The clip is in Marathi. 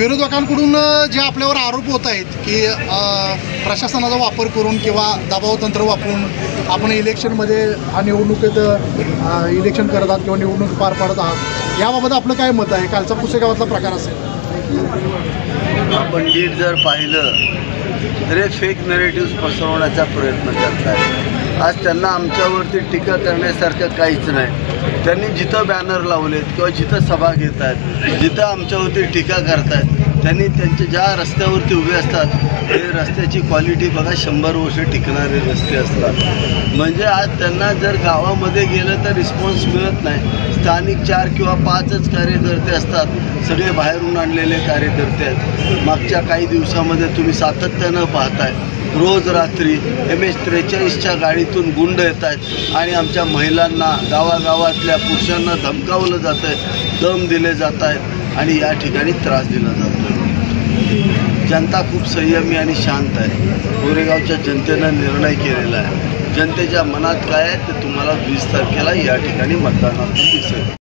विरोधकांकडून जे आपल्यावर आरोप होत आहेत की प्रशासनाचा वापर करून किंवा दबाव तंत्र वापरून आपण इलेक्शनमध्ये निवडणुकीत इलेक्शन करत आहात किंवा निवडणूक पार पाडत आहात, याबाबत आपलं काय मत आहे? कालचा पुसेगावातला प्रकार असेल, आपण नीट जर पाहिलं तर हे फेक नरेटिव्ह पसरवण्याचा प्रयत्न करत आहेत. आज त्यांना आमच्यावरती टीका करण्यासारखं काहीच नाही. त्यांनी जिथं बॅनर लावलेत किंवा जिथं सभा घेत आहेत, जिथं आमच्यावरती टीका करत आहेत, त्यांनी त्यांचे ज्या रस्त्यावरती उभे असतात ते रस्त्याची क्वालिटी बघा, 100 वर्ष टिकणारे रस्ते असतात. म्हणजे आज त्यांना जर गावामध्ये गेलं तर रिस्पॉन्स मिळत नाही. स्थानिक 4 किंवा 5च कार्यकर्ते असतात, सगळे बाहेरून आणलेले कार्यकर्ते आहेत. मागच्या काही दिवसामध्ये तुम्ही सातत्यानं पाहताय, रोज रात्री MH43च्या गाडीतून गुंड येत आहेत आणि आमच्या महिलांना, गावागावातल्या पुरुषांना धमकावलं जातं आहे, दम दिले जात आहेत आणि या ठिकाणी त्रास दिला जातो. जनता खूप संयमी आणि शांत आहे. कोरेगावच्या जनतेनं निर्णय केलेला आहे. जनतेच्या मनात काय आहे ते तुम्हाला 20 तारखेला या ठिकाणी मतदानातून दिसेल.